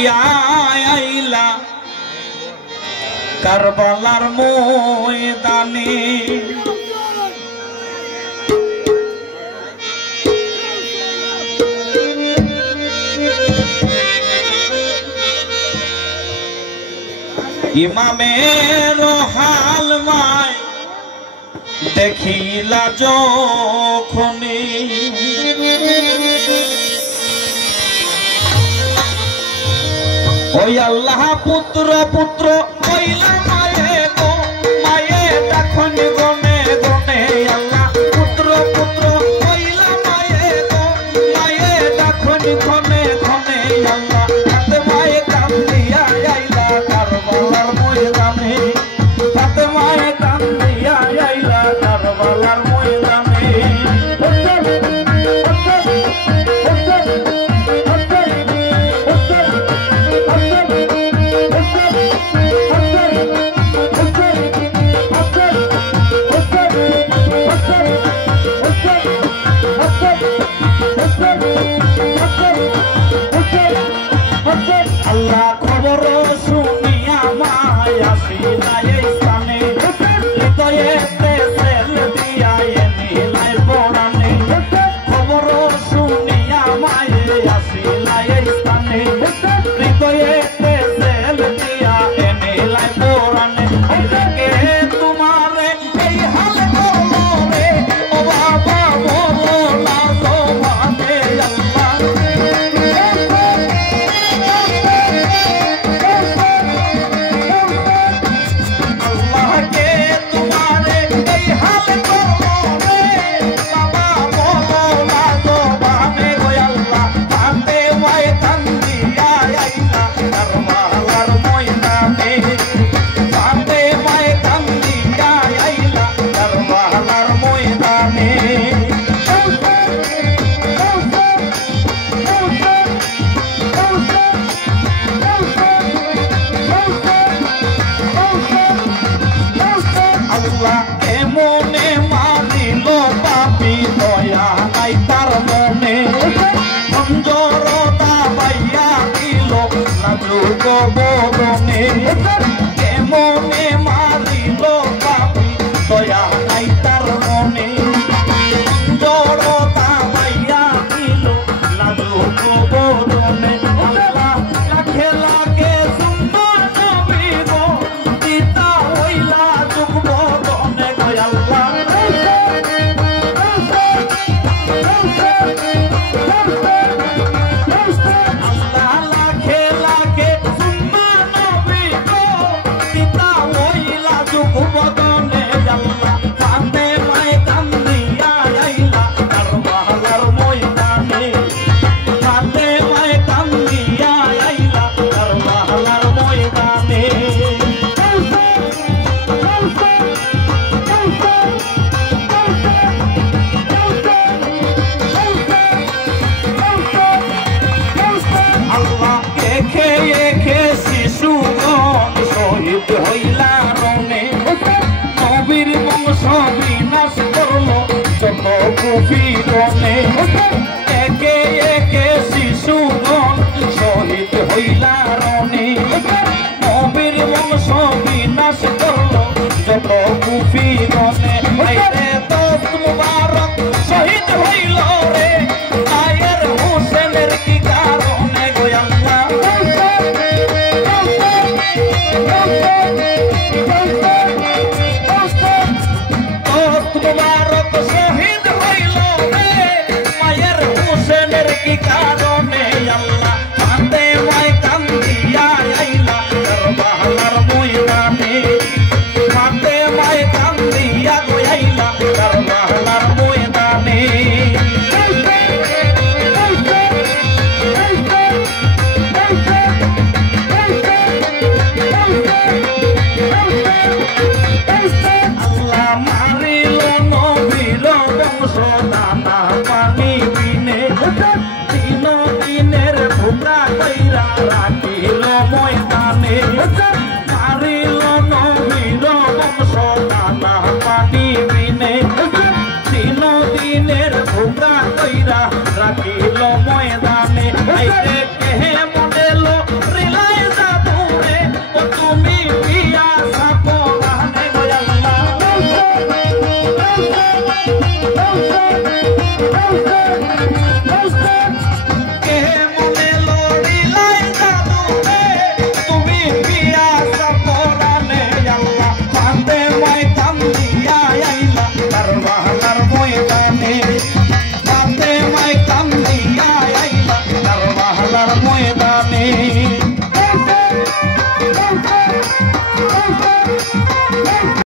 আইলা কারবালার ময়দানে ইমামের হাল মায় দেখিলা যখনি ওই আল্লাহ পুত্র পুত্র কইলা মায়ে গো মায়ে তখন গনে গনে আল্লাহ পুত্র পুত্র কইলা মায়ে গো মায়ে তখন গনে গনে আল্লাহ হাতে মায়ে কান্দিয়া আইলা কারবালার ময়দানে হাতে মায়ে কান্দিয়া আইলা কারবালার ময়দানে কেমনে মারিল পাপি দয়া নাই তার মনে জড়তা পাইয়া দিল লাজুক বদনে আল্লাহ লাখে লাখে সুম্মা নবী গো দিতা হইলা যুগ বদনে গো আল্লাহ একে একে শিশুগণ শহীদ হইলা রণে নবীর বংশ বিনাশ করল যত কুফিগণে আইরে দোস্ত মুবারক শহীদ হইল রে আয়ের হোসেনের কি কারণে গো আল্লাহ দোস্ত মুবারক শহীদ হইল কি কারণে আল্লাহ হাতে মায় কান্দিয়া আইলা কারবালার ময়দানে হাতে মায় কান্দিয়া আইলা কারবালার ময়দানে আল্লাহ মারিল নবীর বংশ দানা পানি বিনে দিনের ভুমরা কইরা রাখিল ময়দানে মারিল নবীর বংশ দানা পানি বিনে দিনের ভুমরা কইরা রাখিল ময়দানে আইরে কেহে মডেল Nelson, Nelson,